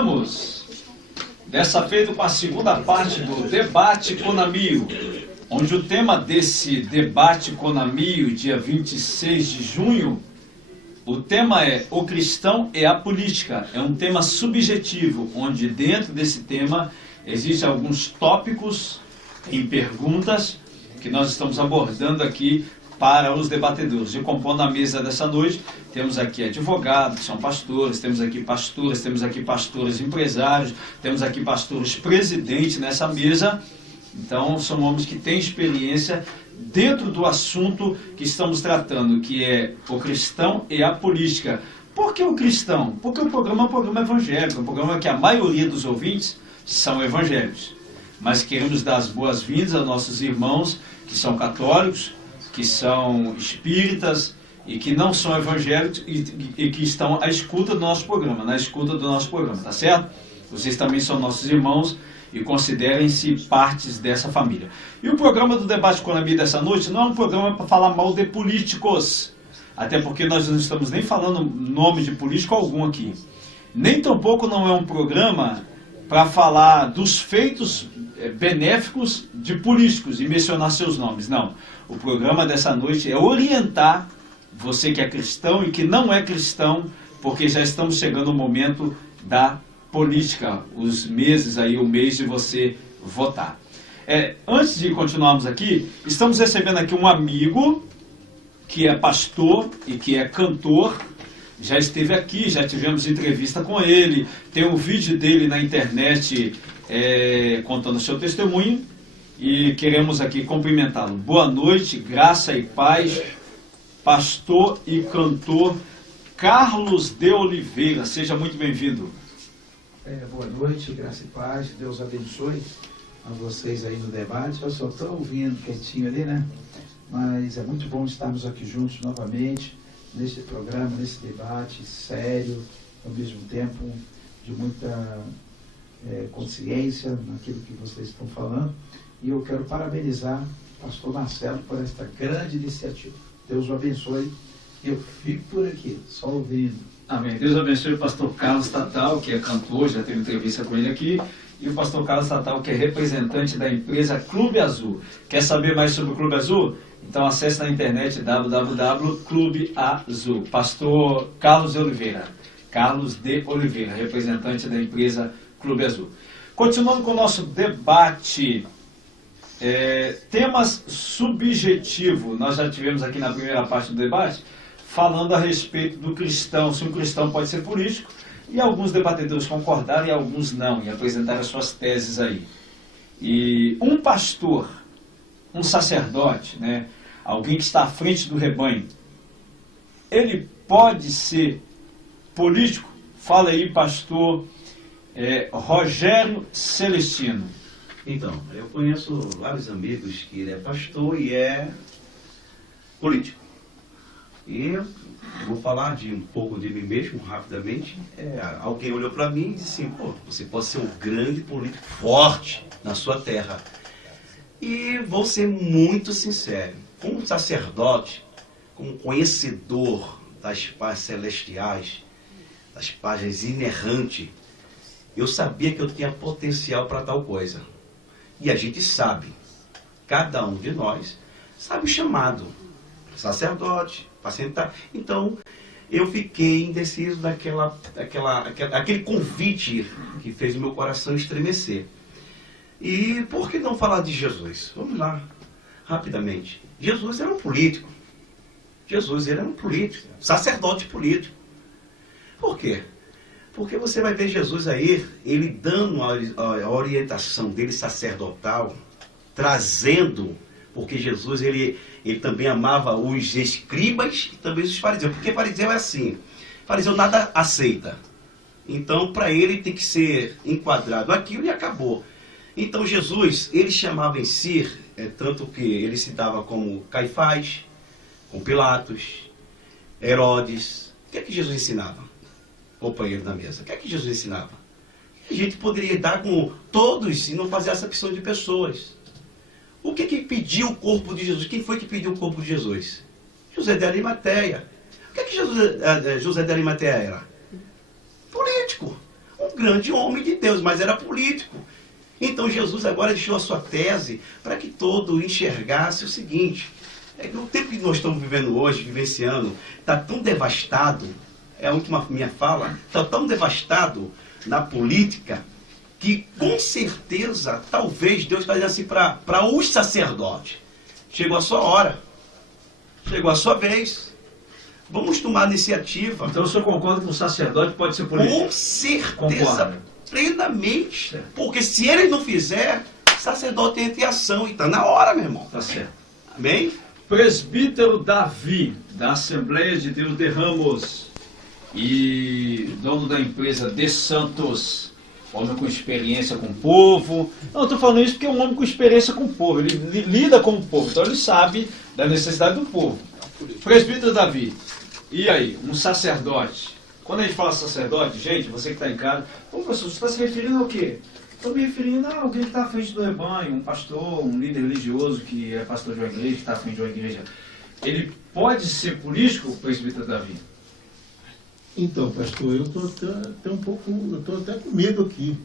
Voltamos, dessa feita com a segunda parte do Debate Conamio, onde o tema desse Debate Conamio, dia 26 de junho, o tema é O Cristão e a Política. É um tema subjetivo, onde dentro desse tema existem alguns tópicos em perguntas que nós estamos abordando aqui para os debatedores. E compondo a mesa dessa noite, temos aqui advogados, que são pastores, temos aqui pastores empresários, temos aqui pastores presidentes nessa mesa. Então, são homens que têm experiência dentro do assunto que estamos tratando, que é o cristão e a política. Por que o cristão? Porque o programa é um programa evangélico, um programa que a maioria dos ouvintes são evangélicos. Mas queremos dar as boas-vindas aos nossos irmãos que são católicos, que são espíritas e que não são evangélicos e que estão à escuta do nosso programa, tá certo? Vocês também são nossos irmãos e considerem-se partes dessa família. E o programa do Debate Conamio dessa noite não é um programa para falar mal de políticos, até porque nós não estamos nem falando nome de político algum aqui. Nem tampouco não é um programa para falar dos feitos benéficos de políticos e mencionar seus nomes, não. O programa dessa noite é orientar você que é cristão e que não é cristão, porque já estamos chegando ao momento da política, os meses aí, o mês de você votar. Antes de continuarmos aqui, estamos recebendo aqui um amigo que é pastor e que é cantor, já esteve aqui, já tivemos entrevista com ele, tem um vídeo dele na internet contando o seu testemunho e queremos aqui cumprimentá-lo. Boa noite, graça e paz, pastor e cantor Carlos de Oliveira, seja muito bem-vindo. Boa noite, graça e paz, Deus abençoe a vocês aí no debate. Eu só estou ouvindo quietinho ali, né? Mas é muito bom estarmos aqui juntos novamente, neste programa, nesse debate sério, ao mesmo tempo de muita consciência naquilo que vocês estão falando. E eu quero parabenizar o pastor Marcelo por esta grande iniciativa. Deus o abençoe. Eu fico por aqui, só ouvindo. Amém. Deus abençoe o pastor Carlos Tatal, que é cantor, já teve entrevista com ele aqui, e o pastor Carlos Tatal, que é representante da empresa Clube Azul. Quer saber mais sobre o Clube Azul? Então acesse na internet www.clubeazul. Pastor Carlos de Oliveira. Carlos de Oliveira, representante da empresa Clube Azul. Continuando com o nosso debate, temas subjetivos. Nós já tivemos aqui na primeira parte do debate, falando a respeito do cristão, se um cristão pode ser político, e alguns debatedores concordaram e alguns não, e apresentaram as suas teses aí. E um pastor, um sacerdote, né, alguém que está à frente do rebanho, ele pode ser político? Fala aí, pastor Rogério Celestino. Então, eu conheço vários amigos que ele é pastor e é político. E eu vou falar de um pouco de mim mesmo, rapidamente. Alguém olhou para mim e disse assim, pô, você pode ser um grande político forte na sua terra. E vou ser muito sincero, como sacerdote, como conhecedor das páginas celestiais, das páginas inerrantes, eu sabia que eu tinha potencial para tal coisa. E a gente sabe, cada um de nós sabe o chamado, sacerdote, pacientar. Então, eu fiquei indeciso daquele convite que fez o meu coração estremecer. E por que não falar de Jesus? Vamos lá, rapidamente. Jesus era um político. Jesus era um político, sacerdote político. Por quê? Porque você vai ver Jesus aí, ele dando a orientação dele sacerdotal, trazendo, porque Jesus ele também amava os escribas e também os fariseus, porque fariseu é assim, fariseu nada aceita. Então, para ele tem que ser enquadrado aquilo e acabou. Então, Jesus, ele chamava em si, tanto que ele se dava como Caifás, com Pilatos, Herodes. O que é que Jesus ensinava? Companheiro da mesa. O que é que Jesus ensinava? A gente poderia dar com todos e não fazer acepção de pessoas. O que pediu o corpo de Jesus? Quem foi que pediu o corpo de Jesus? José de Arimateia. O que José de Arimateia era? Político. Um grande homem de Deus, mas era político. Então Jesus agora deixou a sua tese para que todo enxergasse o seguinte: no tempo que nós estamos vivendo hoje, vivenciando, está tão devastado, é a última minha fala, está tão devastado na política, que com certeza, talvez Deus está dizendo assim para os sacerdotes: chegou a sua hora, chegou a sua vez, vamos tomar iniciativa. Então o senhor concorda que um sacerdote pode ser político? Com certeza, Concorda. plenamente. Certo. Porque se ele não fizer, o sacerdote entra em ação, e está na hora, meu irmão. Tá certo. Amém? Presbítero Davi, da Assembleia de Deus de Ramos, e dono da empresa De Santos, homem com experiência com o povo. Não, eu estou falando isso porque é um homem com experiência com o povo, ele lida com o povo, então ele sabe da necessidade do povo. Presbítero Davi, e aí, um sacerdote? Quando a gente fala sacerdote, gente, você que está em casa, pô, professor, você está se referindo ao quê? Estou me referindo a alguém que está à frente do rebanho, um pastor, um líder religioso que é pastor de uma igreja, que está à frente de uma igreja. Ele pode ser político, presbítero Davi? Então, pastor, eu estou até um pouco, eu estou até com medo aqui.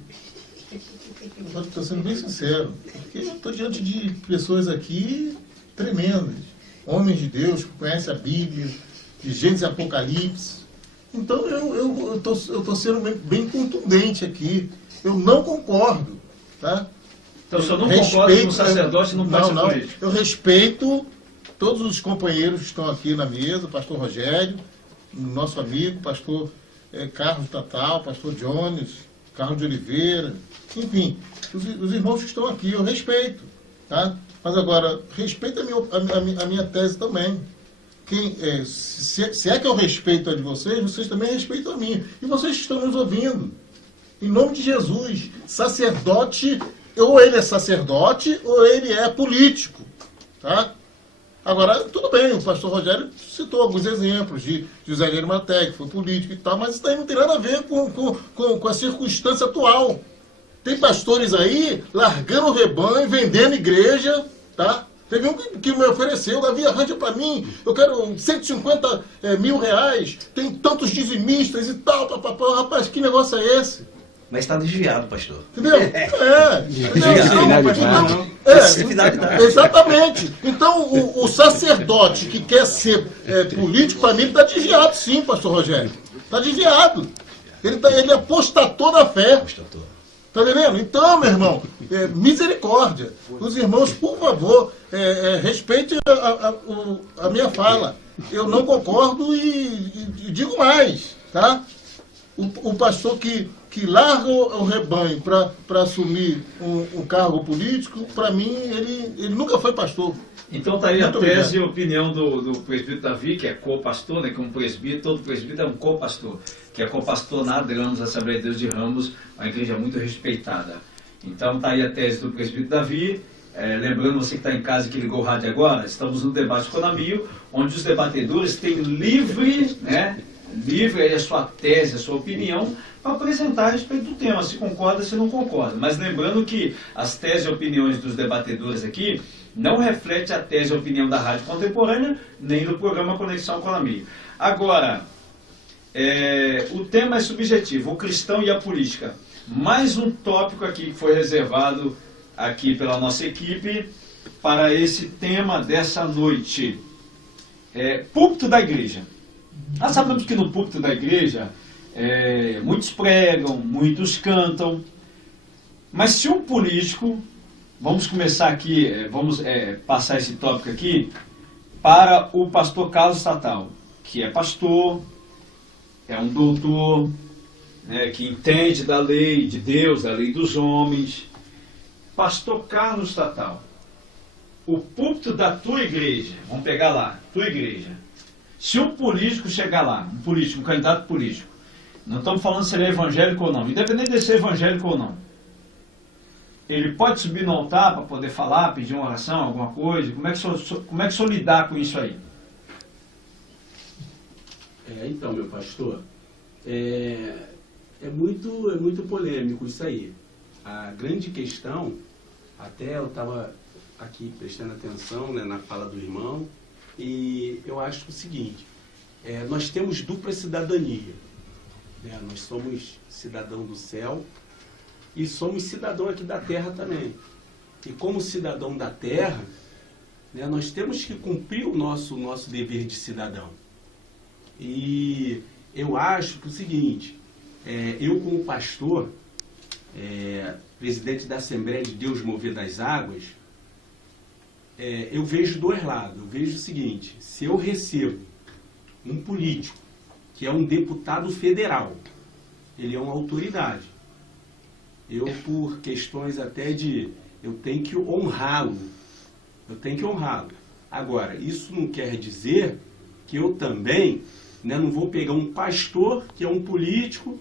Estou sendo bem sincero, porque eu estou diante de pessoas aqui tremendas, homens de Deus que conhecem a Bíblia, de Gênesis e Apocalipse. Então eu estou sendo bem contundente aqui. Eu não concordo, tá? Então o senhor não concorda que um sacerdote não pode ser político? Eu respeito todos os companheiros que estão aqui na mesa, o pastor Rogério, nosso amigo, pastor Carlos Tatal, pastor Jones, Carlos de Oliveira, enfim, os irmãos que estão aqui, eu respeito, tá? Mas agora, respeita a minha tese também. Se é que eu respeito a de vocês também respeitam a minha. E vocês estão nos ouvindo. Em nome de Jesus, sacerdote, ou ele é sacerdote, ou ele é político, tá? Agora, tudo bem, o pastor Rogério citou alguns exemplos de José Leiro Maté, que foi político e tal, mas isso daí não tem nada a ver com a circunstância atual. Tem pastores aí largando o rebanho, vendendo igreja, tá? Teve um que me ofereceu: Davi, arranja para mim, eu quero 150 mil reais, tem tantos dizimistas e tal, papapá. Rapaz, que negócio é esse? Mas está desviado, pastor. Entendeu? Exatamente. Então, o sacerdote que quer ser político, para mim, ele está desviado, sim, pastor Rogério. Está desviado. Ele apostatou da fé. Está entendendo? Então, meu irmão, misericórdia. Os irmãos, por favor, respeitem a minha fala. Eu não concordo e digo mais, tá? O pastor que larga o rebanho para assumir um cargo político, para mim, ele nunca foi pastor. Então está aí a tese e a opinião do presbítero Davi, que é co-pastor, né, que um presbítero, todo presbítero é um co-pastor, que é co-pastor na Ramos, Assembleia de Deus de Ramos, uma igreja muito respeitada. Então está aí a tese do presbítero Davi. Lembrando você que está em casa e que ligou o rádio agora, estamos no debate Conamio, onde os debatedores têm livre aí a sua tese, a sua opinião, para apresentar a respeito do tema, se concorda, se não concorda. Mas lembrando que as teses e opiniões dos debatedores aqui não refletem a tese e opinião da Rádio Contemporânea, nem do programa Conexão Conamio. Agora, o tema é subjetivo, o cristão e a política. Mais um tópico aqui que foi reservado aqui pela nossa equipe para esse tema dessa noite. Púlpito da igreja. Nós sabemos que no púlpito da igreja muitos pregam, muitos cantam, mas se um político, vamos começar aqui, vamos passar esse tópico aqui para o pastor Carlos Tatal, que é pastor, é um doutor, que entende da lei de Deus, da lei dos homens. Pastor Carlos Tatal, o púlpito da tua igreja, vamos pegar lá, tua igreja, se um político chegar lá, um candidato político, não estamos falando se ele é evangélico ou não, independente de ser evangélico ou não, ele pode subir no altar para poder falar, pedir uma oração, alguma coisa? Como é que o senhor lidar com isso aí? Então, meu pastor, é muito polêmico isso aí. A grande questão, até eu estava aqui prestando atenção, na fala do irmão, e eu acho o seguinte: nós temos dupla cidadania. né? Nós somos cidadão do céu e somos cidadão aqui da terra também. E como cidadão da terra, né, nós temos que cumprir o nosso dever de cidadão. E eu acho que é o seguinte, eu como pastor, presidente da Assembleia de Deus Mover das Águas, eu vejo dois lados. Eu vejo o seguinte, se eu recebo um político, que é um deputado federal, ele é uma autoridade. Eu, por questões até eu tenho que honrá-lo. Eu tenho que honrá-lo. Agora, isso não quer dizer que eu também, né, não vou pegar um pastor, que é um político,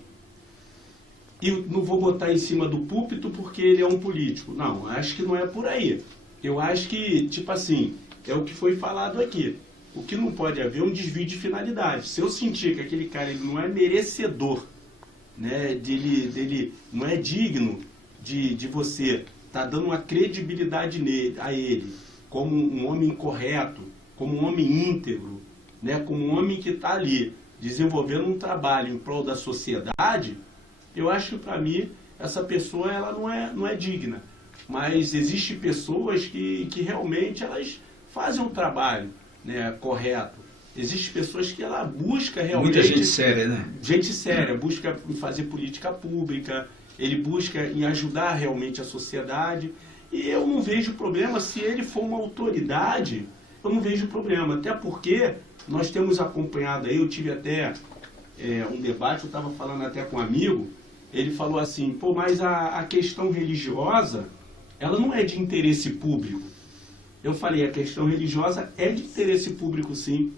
e não vou botar em cima do púlpito porque ele é um político. Não, acho que não é por aí. Eu acho que, tipo assim, é o que foi falado aqui. O que não pode haver é um desvio de finalidade. Se eu sentir que aquele cara ele não é merecedor, né, dele não é digno de você estar dando uma credibilidade a ele, como um homem correto, como um homem íntegro, né, como um homem que está ali desenvolvendo um trabalho em prol da sociedade, eu acho que para mim essa pessoa ela não é digna. Mas existem pessoas que realmente elas fazem um trabalho, né, correto. Existem pessoas que ela busca realmente... Muita gente séria, né? Gente séria, busca em fazer política pública, ele busca em ajudar realmente a sociedade. E eu não vejo problema, se ele for uma autoridade, eu não vejo problema. Até porque nós temos acompanhado aí, eu tive até um debate, eu estava falando até com um amigo, ele falou assim, pô, mas a questão religiosa, ela não é de interesse público. Eu falei, a questão religiosa é de interesse público, sim.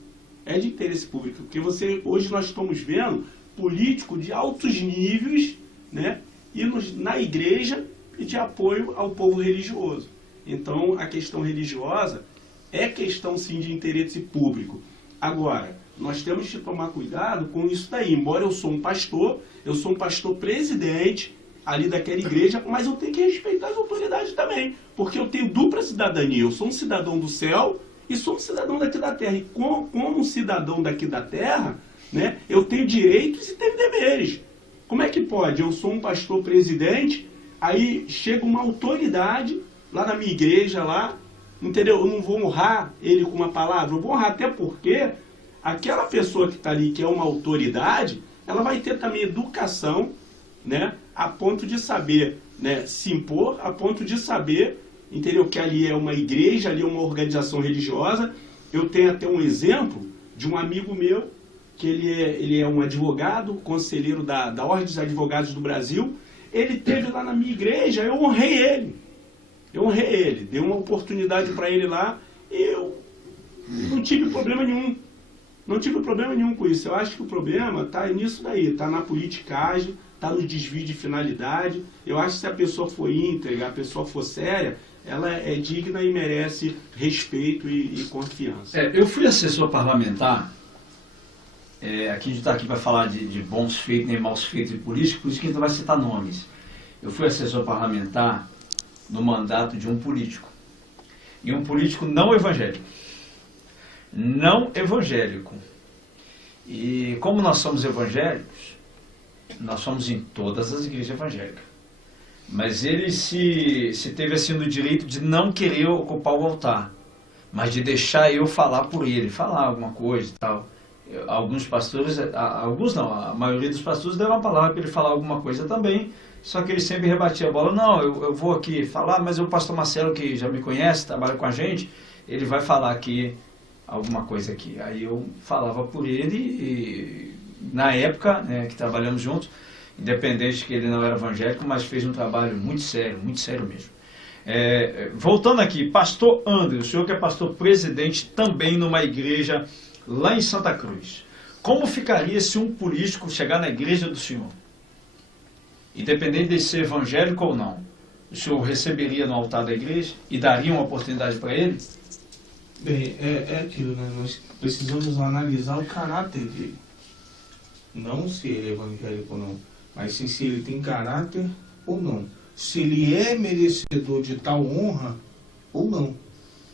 É de interesse público, porque hoje nós estamos vendo político de altos níveis, né, e na igreja e de apoio ao povo religioso. Então, a questão religiosa é questão, sim, de interesse público. Agora, nós temos que tomar cuidado com isso daí. Embora eu sou um pastor presidente ali daquela igreja, mas eu tenho que respeitar as autoridades também, porque eu tenho dupla cidadania. Eu sou um cidadão do céu e sou um cidadão daqui da terra. E como um cidadão daqui da terra, né, eu tenho direitos e tenho deveres. Como é que pode? Eu sou um pastor presidente, aí chega uma autoridade lá na minha igreja, lá, entendeu? Eu não vou honrar ele com uma palavra, eu vou honrar até porque aquela pessoa que está ali, que é uma autoridade, ela vai ter também educação, né, a ponto de saber, né, se impor, a ponto de saber, entendeu, que ali é uma igreja, ali é uma organização religiosa. Eu tenho até um exemplo de um amigo meu, que ele é um advogado, conselheiro da Ordem dos Advogados do Brasil. Ele esteve lá na minha igreja, eu honrei ele, dei uma oportunidade para ele lá, e eu não tive problema nenhum. Não tive problema nenhum com isso. Eu acho que o problema está nisso daí, está na politicagem, está no desvio de finalidade. Eu acho que se a pessoa for íntegra, a pessoa for séria, ela é digna e merece respeito e confiança. Eu fui assessor parlamentar, aqui a gente está aqui para falar de bons feitos nem maus feitos de políticos, por isso que a gente vai citar nomes. Eu fui assessor parlamentar no mandato de um político, e um político não evangélico. Não evangélico. E como nós somos evangélicos, nós somos em todas as igrejas evangélicas. Mas ele se teve assim no direito de não querer ocupar o altar, mas de deixar eu falar por ele, falar alguma coisa e tal. Alguns pastores, alguns não, a maioria dos pastores deram a palavra para ele falar alguma coisa também, só que ele sempre rebatia a bola. Não, eu vou aqui falar, mas o pastor Marcelo, que já me conhece, trabalha com a gente, ele vai falar aqui alguma coisa aqui. Aí eu falava por ele e na época, né, que trabalhamos juntos, independente que ele não era evangélico, mas fez um trabalho muito sério mesmo. Voltando aqui, pastor André, o senhor que é pastor presidente também numa igreja lá em Santa Cruz. Como ficaria se um político chegar na igreja do senhor? Independente de ser evangélico ou não, o senhor receberia no altar da igreja e daria uma oportunidade para ele? Bem, é aquilo, né? Nós precisamos analisar o caráter dele. Não se ele é evangélico ou não, mas sim se ele tem caráter ou não. Se ele é merecedor de tal honra ou não.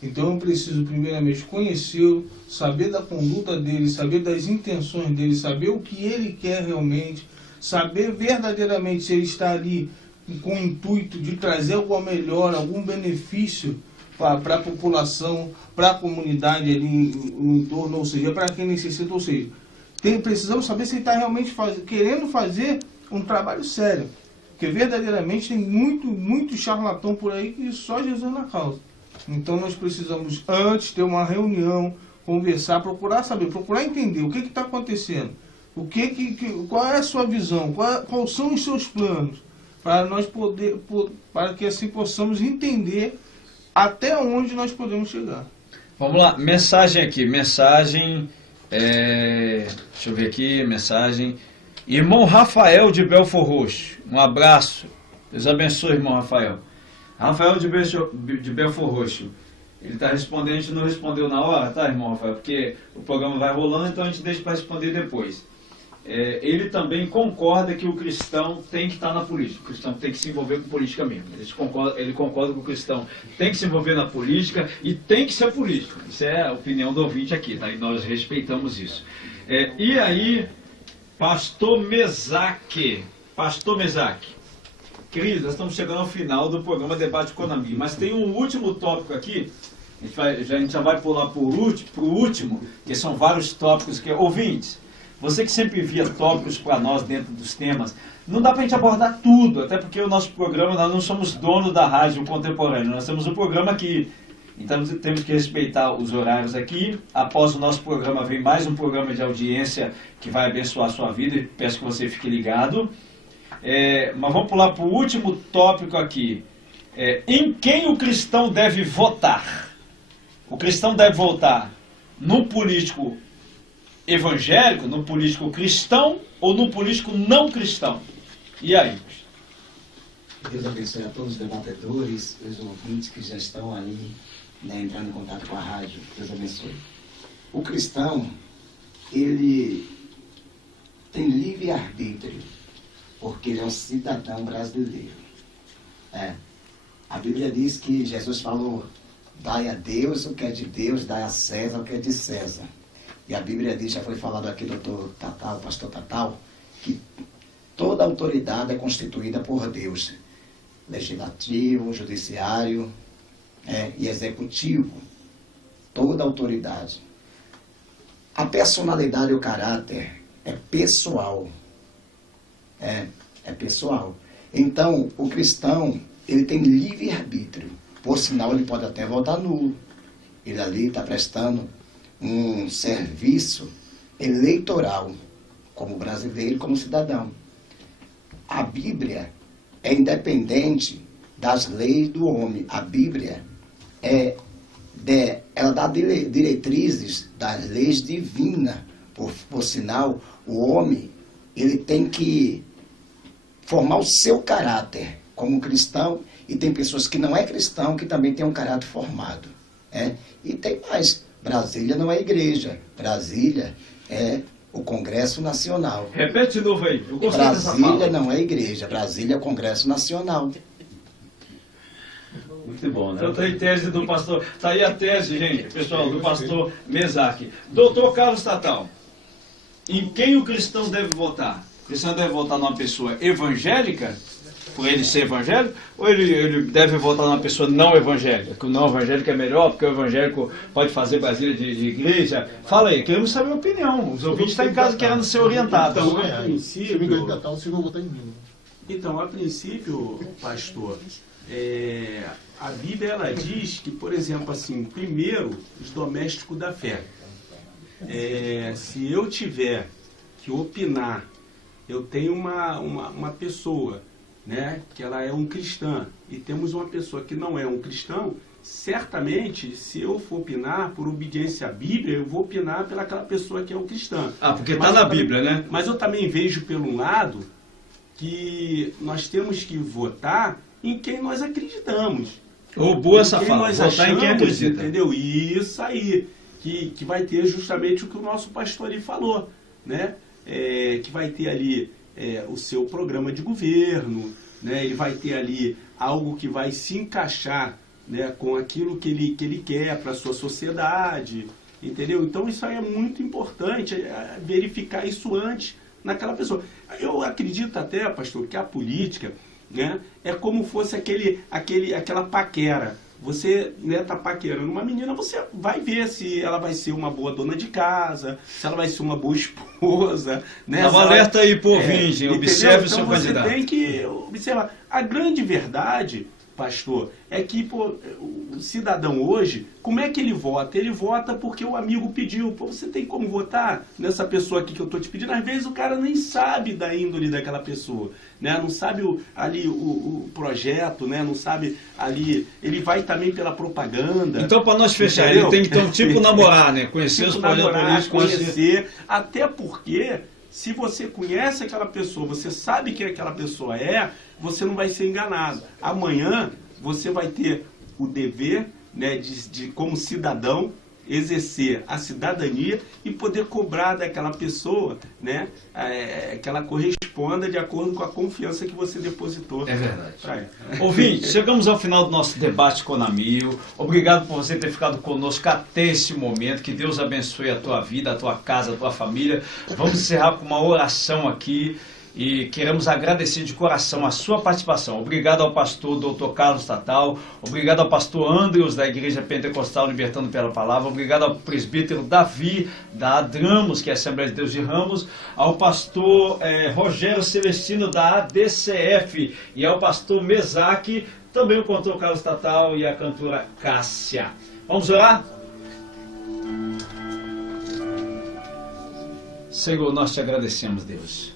Então eu preciso primeiramente conhecê-lo, saber da conduta dele, saber das intenções dele, saber o que ele quer realmente, saber verdadeiramente se ele está ali com o intuito de trazer alguma melhora, algum benefício para a população, para a comunidade ali no entorno, ou seja, para quem necessita, ou seja, precisamos saber se ele está realmente querendo fazer um trabalho sério, porque verdadeiramente tem muito charlatão por aí que só Jesus na causa. Então nós precisamos antes ter uma reunião, conversar, procurar saber, procurar entender o que está acontecendo, qual é a sua visão, quais são os seus planos, para nós para que assim possamos entender até onde nós podemos chegar. Vamos lá, mensagem aqui, deixa eu ver aqui, mensagem. Irmão Rafael de Belfor Roxo, um abraço, Deus abençoe, irmão Rafael. Rafael de Belfor Roxo, ele está respondendo, a gente não respondeu na hora, tá, irmão Rafael? Porque o programa vai rolando, então a gente deixa para responder depois. Ele também concorda que o cristão tem que estar na política, o cristão tem que se envolver com política mesmo. Ele concorda que o cristão tem que se envolver na política e tem que ser político. Isso é a opinião do ouvinte aqui, tá? E nós respeitamos isso. E aí, Pastor Mesaque, queridos, nós estamos chegando ao final do programa Debate Economia, mas tem um último tópico aqui, a gente já vai pular para o último, que são vários tópicos que, ouvintes, você que sempre envia tópicos para nós dentro dos temas, não dá para a gente abordar tudo, até porque o nosso programa, nós não somos dono da rádio contemporânea, nós temos um programa aqui, então temos que respeitar os horários aqui. Após o nosso programa vem mais um programa de audiência que vai abençoar a sua vida, e peço que você fique ligado. Mas vamos pular para o último tópico aqui. Em quem o cristão deve votar? O cristão deve votar no político evangélico, no político cristão ou no político não cristão? E aí? Deus abençoe a todos os debatedores, os ouvintes que já estão aí, entrando em contato com a rádio. Deus abençoe. O cristão, ele tem livre-arbítrio, porque ele é um cidadão brasileiro. A Bíblia diz que Jesus falou: dai a Deus o que é de Deus, dai a César o que é de César. E a Bíblia diz, já foi falado aqui, pastor Tatal, que toda autoridade é constituída por Deus. Legislativo, judiciário e executivo. Toda autoridade. A personalidade e o caráter é pessoal. É pessoal. Então, o cristão, ele tem livre-arbítrio. Por sinal, ele pode até votar nulo. Ele ali está prestando um serviço eleitoral, como brasileiro, como cidadão. A Bíblia é independente das leis do homem. A Bíblia ela dá diretrizes das leis divinas. Por sinal, o homem, ele tem que formar o seu caráter como cristão, e tem pessoas que não é cristão que também tem um caráter formado. E tem mais. Brasília não é igreja. Brasília é o Congresso Nacional. Repete de novo aí. Eu gostei dessa fala. Brasília não é igreja. Brasília é o Congresso Nacional. Muito bom, né? Então tá aí tese do pastor. Tá aí a tese, gente, pessoal, do pastor Mesaque. Doutor Carlos Tatal, em quem o cristão deve votar? O cristão deve votar numa pessoa evangélica, por ele ser evangélico, ou ele deve votar numa pessoa não evangélica? Que o não evangélico é melhor, porque o evangélico pode fazer Brasília de igreja? Fala aí, queremos saber a opinião. Os ouvintes estão em casa querendo ser orientados. Então, a princípio, votar em mim. Então, a princípio, pastor, a Bíblia ela diz que, por exemplo, assim, primeiro, os domésticos da fé. Se eu tiver que opinar, eu tenho uma pessoa, né, que ela é um cristã, e temos uma pessoa que não é um cristão, certamente, se eu for opinar por obediência à Bíblia, eu vou opinar pelaquela pessoa que é um cristã. Porque está na Bíblia, né? Mas eu também vejo, pelo lado, que nós temos que votar em quem nós acreditamos. Boa essa fala, votar em quem acredita. Entendeu? Isso aí, que vai ter justamente o que o nosso pastor ali falou, né? Que vai ter ali o seu programa de governo, né? Ele vai ter ali algo que vai se encaixar, né, com aquilo que ele quer para a sua sociedade, entendeu? Então isso aí é muito importante, verificar isso antes naquela pessoa. Eu acredito até, pastor, que a política, né, é como fosse aquela paquera. Você está paquerando uma menina, você vai ver se ela vai ser uma boa dona de casa, se ela vai ser uma boa esposa. Né? Dá um alerta aí pro ouvinte, entendeu? observe o então seu candidato. Você tem que observar. A grande verdade, pastor, é que pô, o cidadão hoje, como é que ele vota? Ele vota porque o amigo pediu. Pô, você tem como votar nessa pessoa aqui que eu estou te pedindo? Às vezes o cara nem sabe da índole daquela pessoa, né? Não sabe o projeto, né? Não sabe ali, ele vai também pela propaganda. Então, para nós fechar, entendeu? ele tem que, então, tipo, namorar, né? Conhecer tipo, os projetos namorar, políticos. conhecer, até porque se você conhece aquela pessoa, você sabe quem aquela pessoa é, você não vai ser enganado. Amanhã você vai ter o dever, né, de como cidadão, exercer a cidadania e poder cobrar daquela pessoa, né, que ela corresponda de acordo com a confiança que você depositou. É verdade. Pra ela. Ouvinte, chegamos ao final do nosso debate Conamil. Obrigado por você ter ficado conosco até esse momento. Que Deus abençoe a tua vida, a tua casa, a tua família. Vamos encerrar com uma oração aqui. E queremos agradecer de coração a sua participação. Obrigado ao pastor Dr. Carlos Tatal, obrigado ao pastor Andrews da Igreja Pentecostal Libertando pela Palavra, obrigado ao presbítero Davi da Adramus, que é a Assembleia de Deus de Ramos, ao pastor Rogério Celestino da ADCF e ao pastor Mesaque, também o cantor Carlos Tatal e a cantora Cássia. Vamos orar? Senhor, nós te agradecemos, Deus.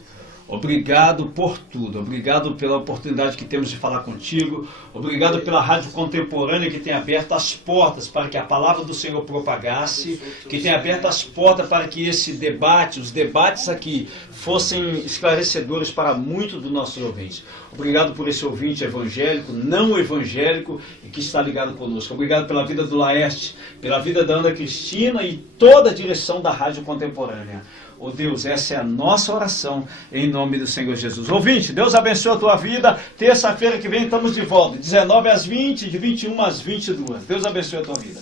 Obrigado por tudo, obrigado pela oportunidade que temos de falar contigo, obrigado pela Rádio Contemporânea que tem aberto as portas para que a palavra do Senhor propagasse, que tem aberto as portas para que esse debate, os debates aqui, fossem esclarecedores para muitos dos nossos ouvintes. Obrigado por esse ouvinte evangélico, não evangélico, e que está ligado conosco. Obrigado pela vida do Laerte, pela vida da Ana Cristina e toda a direção da Rádio Contemporânea. Oh Deus, essa é a nossa oração em nome do Senhor Jesus. Ouvinte, Deus abençoe a tua vida. Terça-feira que vem estamos de volta, 19 às 20, de 21 às 22. Deus abençoe a tua vida.